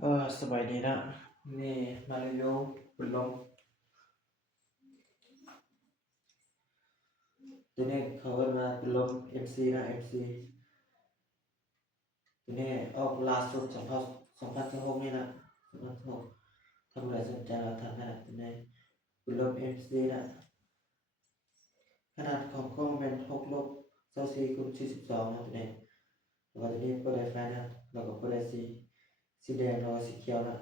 สบายดีนะนี่มารีวิวพัดลมตัวนี้เขาเรียกว่าพัดลม MC นะ MC ตัวนี้ออกล่าสุด2016นี่นะ2016ทำอะไรสนใจเราทำได้ตัวนี้พัดลม MC นะขนาดของกล้องเป็น6ลบ24x42นะตัวนี้แล้วก็ตัวนี้เปิดไฟนะแล้วก็เปิดสีแดงแล้วก็สีเขียวนะ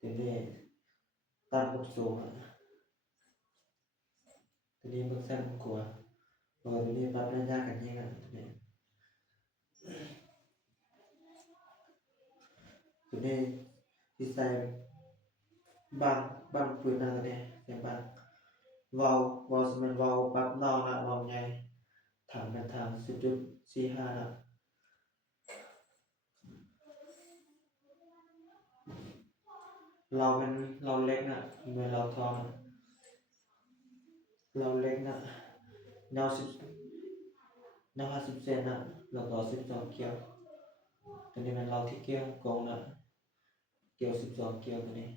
ตัวนี้ต่ำกับสูงนะตัวนี้เบิ่งสั้นกว่าตัวนี้ปรับได้ยากกันยิ่งนะตัวนี้ ตัวนี้ดีไซน์บางปืนนะตัวนี้เป็นบางวาล์วสมันวาล์วปรับนอกนะวาล์วใหญ่ถังเป็นถัง10.45นะเราเป็นเราเล็กนะเหมือนเราทองนะเราเล็กนะแนว50 เซนนะแล้วก็12เกลียวตัวนี้เป็นเราที่เกลียวกงนะเกลียว12เกลียวตัวนี้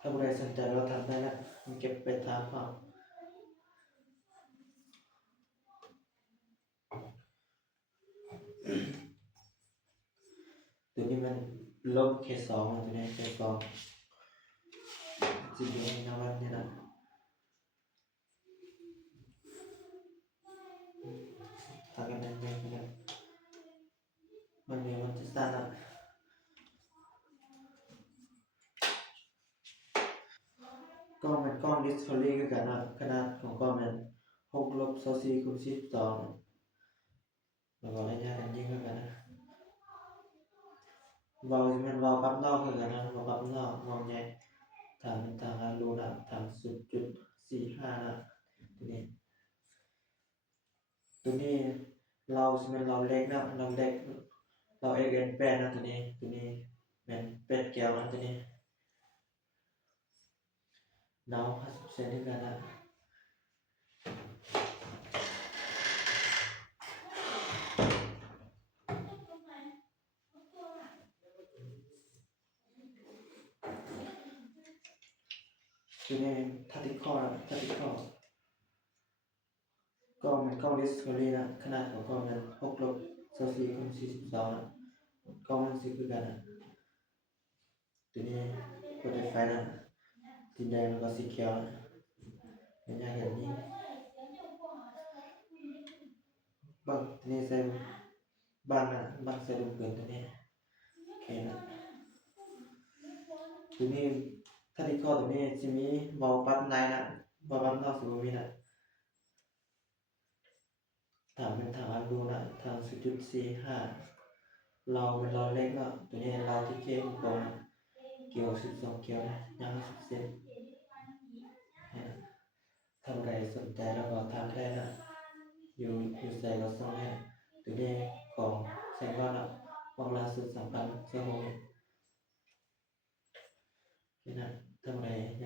ถ้าผู้ใดสนใจเราทำได้นะมันเก็บไปทำเอาตัวนี้มันลบK2นะตัวนี้K2จะอยู่ในนวัดนี่นะทำกันได้ยังไงมันมีมันจะสั้นนะกล้องเป็นกล้องดิสคัฟเวอรี่คือกันนะขนาดของกล้องมัน6 ลบ 24x12แล้วก็ระยะกันยิ่งคือกันนะวาล์วจะเป็นวาล์วปั๊บนอกคือกันนะวาล์วปั๊บนอกวาล์วใหญ่ถังเป็นถังอลูนะถัง10.45นะตัวนี้เราจะเป็นเราเล็กนะเราเล็กเราเอ็นแปดนะตัวนี้เป็นเป็ดแก้วนะตัวนี้หนาว50 เซนด้วยกันนะตัวนี้ทัดที่ข้อนะทัดที่ข้อกล้องเป็นกล้องดิสคัฟเวอรี่นะขนาดของกล้องมัน6 ลบ 24x42นะกล้องมันสีคือกันนะตัวนี้เปิดไฟนะสีแดงแล้วก็สีเขียวนะเห็นอย่างนี้บางตัวนี้ใส่บางใส่ลูกปืนตัวนี้โอเคนะตัวนี้ทัดที่ข้อตัวนี้จะมีวาล์วปั๊มในนะวาล์วปั๊มนอกสูงมีนะ ถังเป็นถังอลูนะถัง10.45เราเป็นเราเล็กเนาะตัวนี้เราที่เกมตรงนะเกี่ยว12เกี่ยวนะยาว50 เซนถ้าใครสนใจแล้วก็ทำได้นะอยู่ใส่เราส่งให้ตัวนี้ของแซงก้อนนะวางล่าสุด3,000เสื้อโฮมนี่นะถ้าใครอยาก